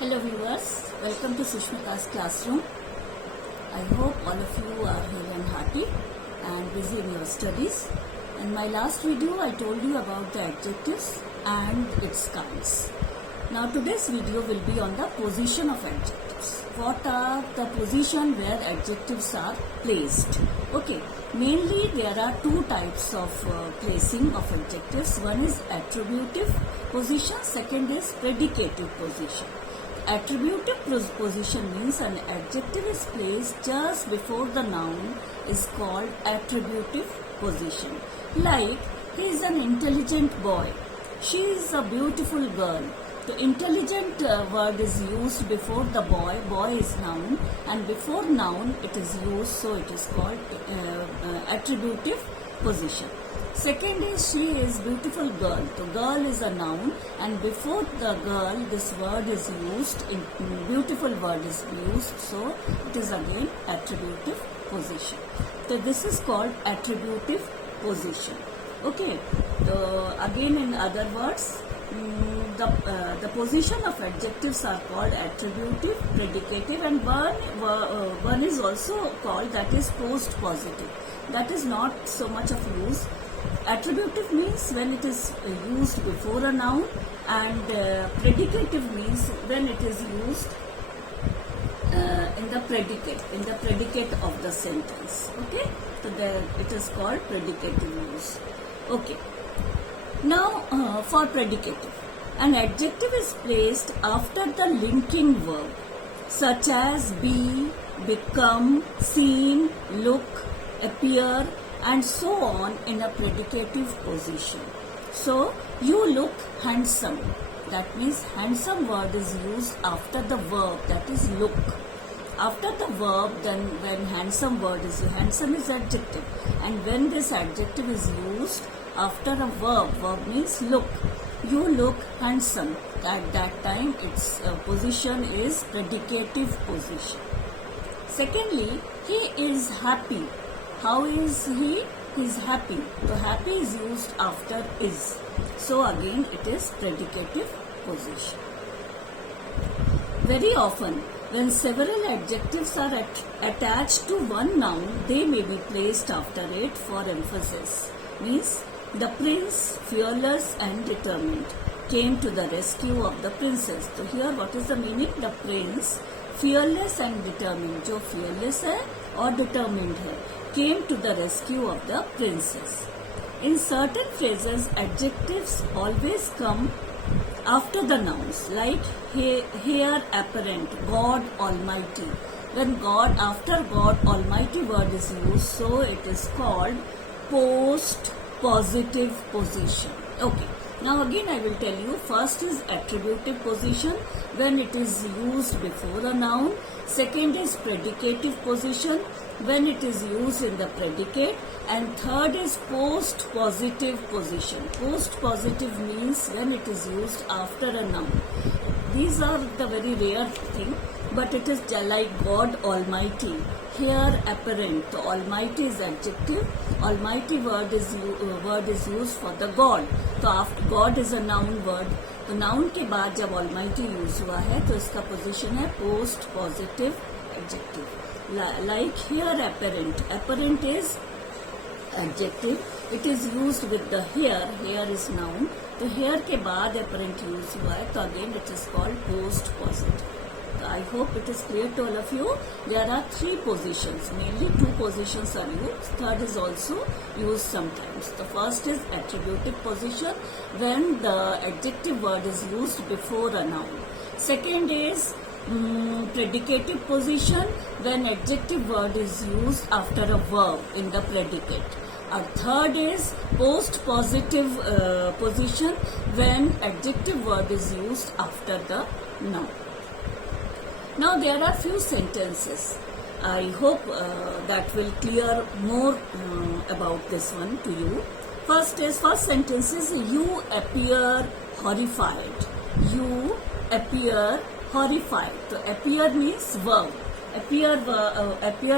Hello viewers, welcome to Sushmita's classroom. I hope all of you are here and happy and busy in your studies. In my last video I told you about the adjectives and its kinds. Now today's video will be on the position of adjectives. What are the position where adjectives are placed? Okay, mainly there are two types of placing of adjectives. One is attributive position, second is predicative position. Attributive position means an adjective is placed just before the noun is called attributive position. Like, he is an intelligent boy. She is a beautiful girl. The intelligent word is used before the boy. Boy is noun, and before noun it is used, so it is called attributive position. Second is she is beautiful girl. The girl is a noun, and before the girl this word is used, beautiful word is used, so it is again attributive position. So this is called attributive position. Okay, so again in other words, the position of adjectives are called attributive, predicative, and one is also called, that is post positive. That is not so much of use. Attributive means when it is used before a noun, and predicative means when it is used in the predicate of the sentence. Okay, so it is called predicative use. Okay, now for predicative, an adjective is placed after the linking verb such as be, become, seem, look, appear, and so on in a predicative position. So, you look handsome. That means handsome word is used after the verb, that is look. After the verb, then when handsome word is used, handsome is adjective, and when this adjective is used after a verb means look. You look handsome. At that time its position is predicative position. Secondly, he is happy. How is he? He is happy. So happy is used after is. So again it is predicative position. Very often when several adjectives are attached to one noun, they may be placed after it for emphasis. Means the prince, fearless and determined, came to the rescue of the princess. So here what is the meaning? The prince, fearless and determined, जो fearless है और determined है, came to the rescue of the princess. In certain phrases, adjectives always come after the nouns, like here apparent, God Almighty. When God, after God Almighty word is used, so it is called post positive position. Okay. Now again I will tell you, first is attributive position when it is used before a noun. Second is predicative position when it is used in the predicate, and third is post positive position. Post positive means when it is used after a noun. These are the very rare thing, but it is like God Almighty. Here apparent, the Almighty is adjective, Almighty word is used for the God. तो after God is a noun word, तो noun के बाद जब Almighty use हुआ है तो इसका position है post positive adjective. Like here apparent, apparent is adjective, it is used with the here is noun, तो here के बाद apparent use हुआ है तो again it is called post positive. I hope it is clear to all of you. There are three positions, mainly two positions are used, third is also used sometimes. The first is attributive position when the adjective word is used before a noun. Second is predicative position when adjective word is used after a verb in the predicate. Our third is post positive position when adjective word is used after the noun. Now there are few sentences. I hope that will clear more about this one to you. First sentence is you appear horrified. You appear horrified. So appear means verb. Appear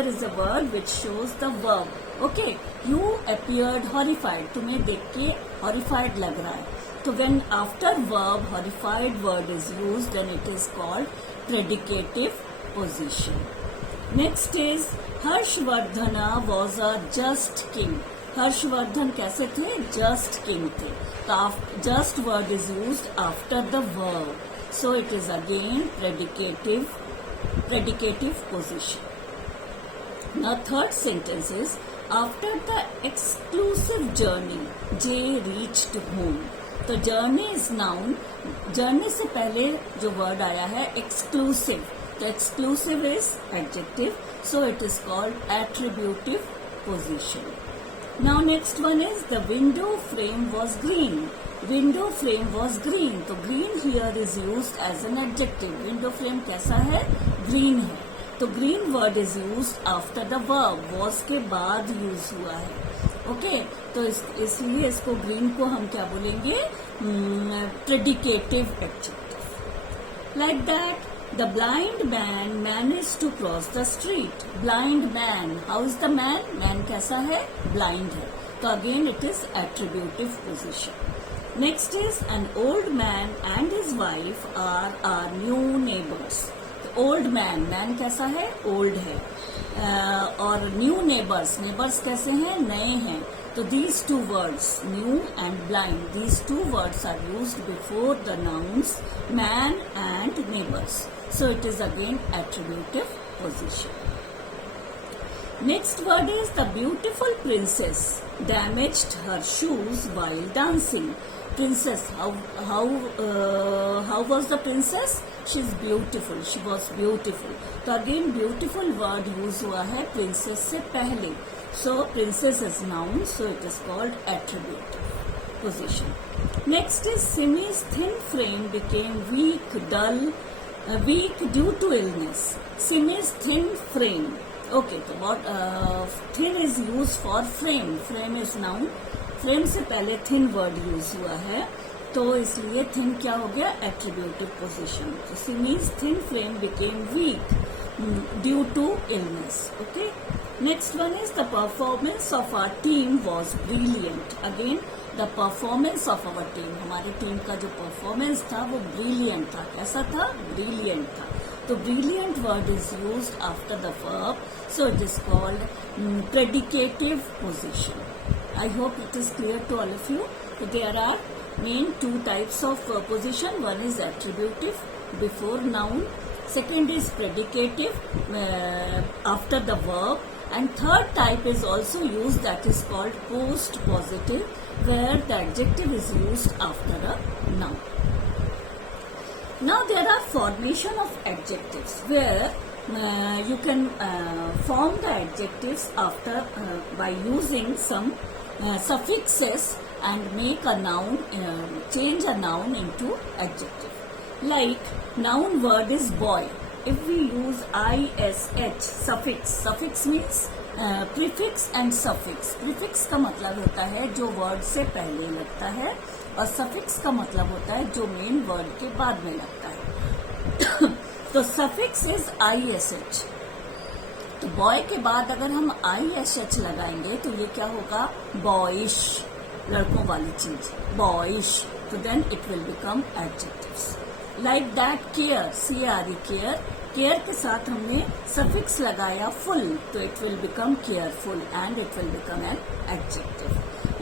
is a word which shows the verb. Okay, you appeared horrified. तुम्हें देख के horrified लग रहा है. तो when after verb horrified word is used, then it is called predicative position. Next is Harshvardhana was a just king. Harshvardhan कैसे थे? Just king थे. तो just word is used after the verb, so it is again predicative position. Now third sentence is after the exclusive journey Jay reached home. तो journey is noun. journey से पहले जो word आया है exclusive, तो exclusive is adjective, so it is called attributive position. Now next one is the window frame was green. Window frame was green. तो green here is used as an adjective. Window frame कैसा है? Green है. तो green word is used after the verb. Was के बाद use हुआ है. Okay? तो इसलिए इसको green को हम क्या बोलेंगे? Predicative adjective. Like that, the blind man managed to cross the street. Blind man. How is the man? Man कैसा है? Blind है. तो again it is attributive position. Next is an old man and his wife are our new neighbors. तो old man. Man कैसा है? Old है. और new neighbors. Neighbors कैसे हैं? नए हैं. So these two words, new and blind, these two words are used before the nouns man and neighbors. So it is again attributive position. Next word is the beautiful princess damaged her shoes while dancing. Princess, how was the princess? She's beautiful. She was beautiful. तो again beautiful word use हुआ है princess से पहले. So princess is noun, so it is called attributive position. Next is Simi's thin frame became weak, dull, weak due to illness. Simi's thin frame. Okay, so what thin is used for frame. Frame is noun. Frame से पहले thin word use हुआ है, तो इसलिए thin क्या हो गया? Attributive position. So Simi's thin frame became weak due to illness. Okay. Next one is the performance of our team was brilliant. Again, the performance of our team. हमारे team का जो performance था वो brilliant था. कैसा था? Brilliant था. तो brilliant word is used after the verb, so it is called predicative position. I hope it is clear to all of you. So there are main two types of position. One is attributive before noun. Second is predicative after the verb. And third type is also used, that is called post positive, where the adjective is used after a noun. Now there are formation of adjectives where you can form the adjectives after by using some suffixes and make a noun, change a noun into adjective. Like noun word is boy. If we use ish suffix means prefix and suffix. Prefix का मतलब होता है जो word से पहले लगता है, और suffix का मतलब होता है जो main word के बाद में लगता है. तो suffix is ish. तो boy के बाद अगर हम ish लगाएंगे तो ये क्या होगा? Boyish, लड़कों वाली चीज, boyish. तो then it will become adjectives. Like that, care, C-R-E, care. Care के साथ हमने suffix लगाया full, तो it will become careful and it will become an adjective.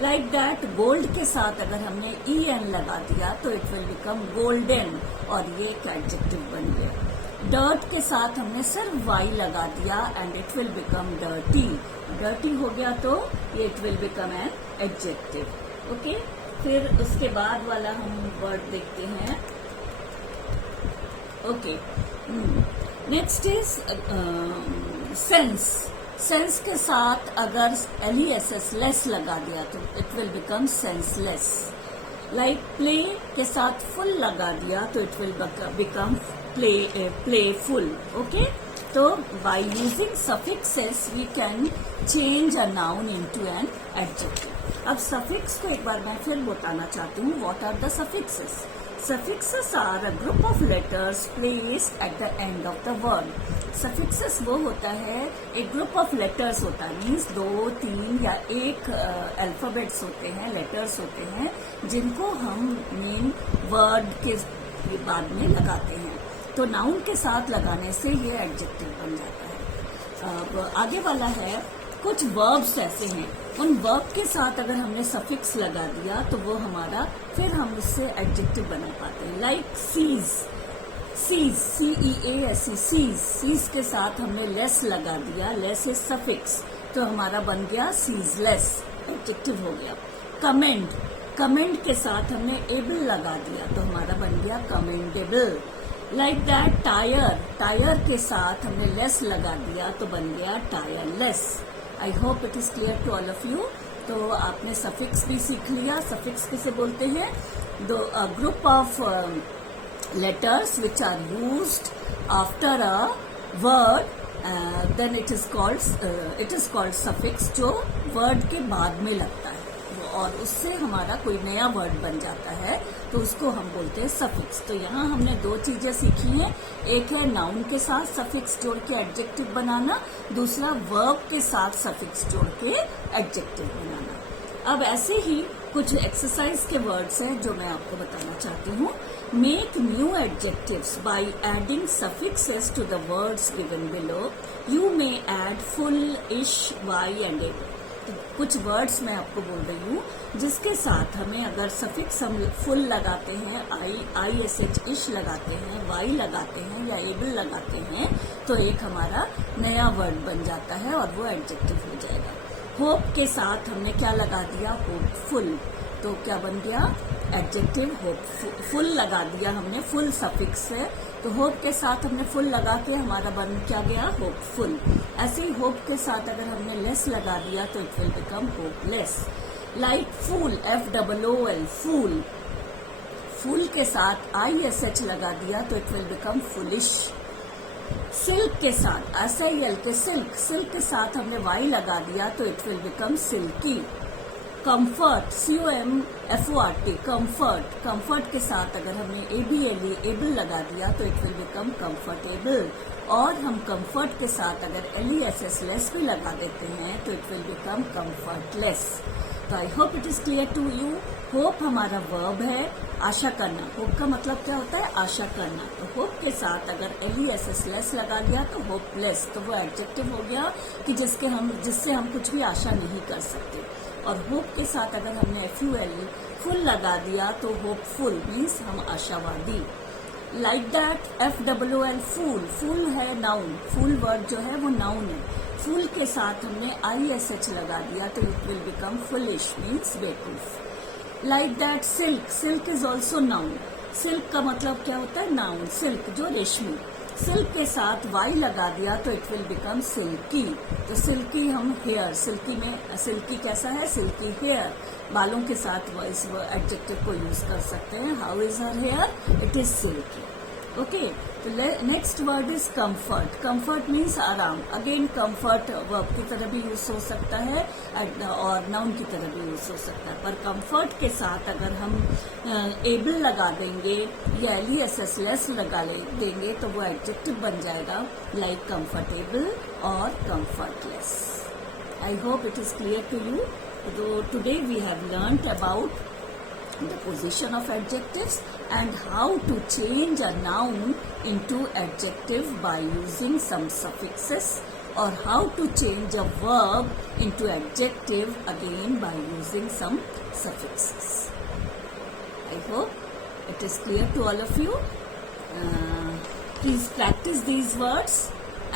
Like that, gold के साथ अगर हमने en लगा दिया तो it will become golden, और ये एक adjective बन गया. Dirt के साथ हमने सिर्फ y लगा दिया and it will become dirty. Dirty हो गया तो ये it will become an adjective. Okay? फिर उसके बाद वाला हम word देखते हैं. Okay. Next is sense. Sense के साथ अगर less less लगा दिया तो it will become senseless. Like play के साथ full लगा दिया तो it will become playful. Okay? तो by using suffixes we can change a noun into an adjective. अब suffix को एक बार मैं फिर बताना चाहती हूँ. What are the suffixes? Suffixes are a group of letters placed at the end of the word. Suffixes वो होता है, एक ग्रुप ऑफ लेटर्स होता है, मीन्स 2, 3 या एक अल्फाबेट्स होते हैं, लेटर्स होते हैं, जिनको हम मेन वर्ड के बाद में लगाते हैं. तो नाउन के साथ लगाने से ये एडजेक्टिव बन जाता है. अब आगे वाला है, कुछ वर्ब्स ऐसे हैं, उन वर्ब के साथ अगर हमने सफिक्स लगा दिया तो वो हमारा, फिर हम उससे एडजेक्टिव बना पाते हैं. Like cease, cease, CEASE, cease, cease के साथ हमने लेस लगा दिया, लेस इज सफिक्स, तो हमारा बन गया सीजलेस, एडजेक्टिव हो गया. कमेंड, कमेंड के साथ हमने एबल लगा दिया तो हमारा बन गया commendable. Like that tyre, tyre के साथ हमने लेस लगा दिया तो बन गया tyreless. I hope it is clear to all of you. तो आपने सफिक्स भी सीख लिया. सफिक्स किसे बोलते हैं? Group of letters which are used after a word, then it is called suffix, जो वर्ड के बाद में लगता है और उससे हमारा कोई नया वर्ड बन जाता है तो उसको हम बोलते हैं सफिक्स. तो यहाँ हमने 2 चीजें सीखी हैं. एक है नाउन के साथ सफिक्स जोड़ के एडजेक्टिव बनाना, दूसरा वर्ब के साथ सफिक्स जोड़ के एडजेक्टिव बनाना. अब ऐसे ही कुछ एक्सरसाइज के वर्ड्स हैं जो मैं आपको बताना चाहती हूँ. Make new adjectives by adding suffixes to the words given below. You may add ful, ish, Y and able. कुछ वर्ड्स मैं आपको बोल रही हूँ जिसके साथ हमें अगर सफिक्स हम फुल लगाते हैं, ISH, इश लगाते हैं, वाई लगाते हैं या एबल लगाते हैं तो एक हमारा नया वर्ड बन जाता है और वो एडजेक्टिव हो जाएगा. होप के साथ हमने क्या लगा दिया? होपफुल, तो क्या बन गया? एडजेक्टिव. होपफुल लगा दिया हमने, फुल सफिक्स है तो होप के साथ हमने फुल लगा के हमारा बन क्या गया? होपफुल. ऐसे ही होप के साथ अगर हमने लेस लगा दिया तो it will become hopeless. Like fool, FOOL, fool, fool के साथ ISH लगा दिया तो it will become foolish. Silk के साथ SIL के सिल्क, सिल्क के साथ हमने वाई लगा दिया तो it will become silky. Comfort, COMFORT, comfort, comfort के साथ अगर हमने ABLE, एबल लगा दिया तो इट विल बिकम कम्फर्टेबल. और हम कम्फर्ट के साथ अगर LESS, लेस भी लगा देते हैं तो इट विल बिकम कम्फर्टलेस. तो I hope it is clear to you. Hope हमारा वर्ब है, आशा करना. होप का मतलब क्या होता है? आशा करना. तो होप के साथ अगर LESS, लेस लगा दिया तो होपलेस, तो वो एडजेक्टिव हो गया कि जिससे हम कुछ भी आशा नहीं कर सकते. और होप के साथ अगर हमने FUL, फुल लगा दिया तो होपफुल मीन्स हम आशावादी. लाइक दैट FOOL, फूल, फूल है नाउन, फूल वर्ड जो है वो नाउन है. फूल के साथ हमने ISH लगा दिया तो it will become foolish means बेवकूफ. Like that silk, silk is also noun. Silk का मतलब क्या होता है? नाउन. सिल्क जो रेशमी, सिल्क के साथ वाई लगा दिया तो इट विल बिकम सिल्की. तो सिल्की हम हेयर, सिल्की में सिल्की कैसा है? Silky hair. बालों के साथ इस एडजेक्टिव को यूज कर सकते हैं. How is her hair? It is silky. Okay. तो next word is comfort. Comfort means आराम. अगेन कंफर्ट वर्ब की तरह भी यूज हो सकता है और नाउन की तरह भी यूज हो सकता है. पर कंफर्ट के साथ अगर हम एबल लगा देंगे या LESS, लेस लगा देंगे तो वो एडजेक्टिव बन जाएगा लाइक कंफर्टेबल और comfortless. I hope it is clear to you. Today we have learned about the position of adjectives and how to change a noun into adjective by using some suffixes, or how to change a verb into adjective again by using some suffixes. I hope it is clear to all of you. Please practice these words,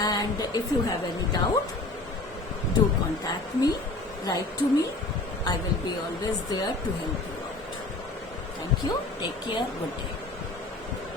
and if you have any doubt, do contact me, write to me. I will be always there to help you. Thank you. Take care. Good day.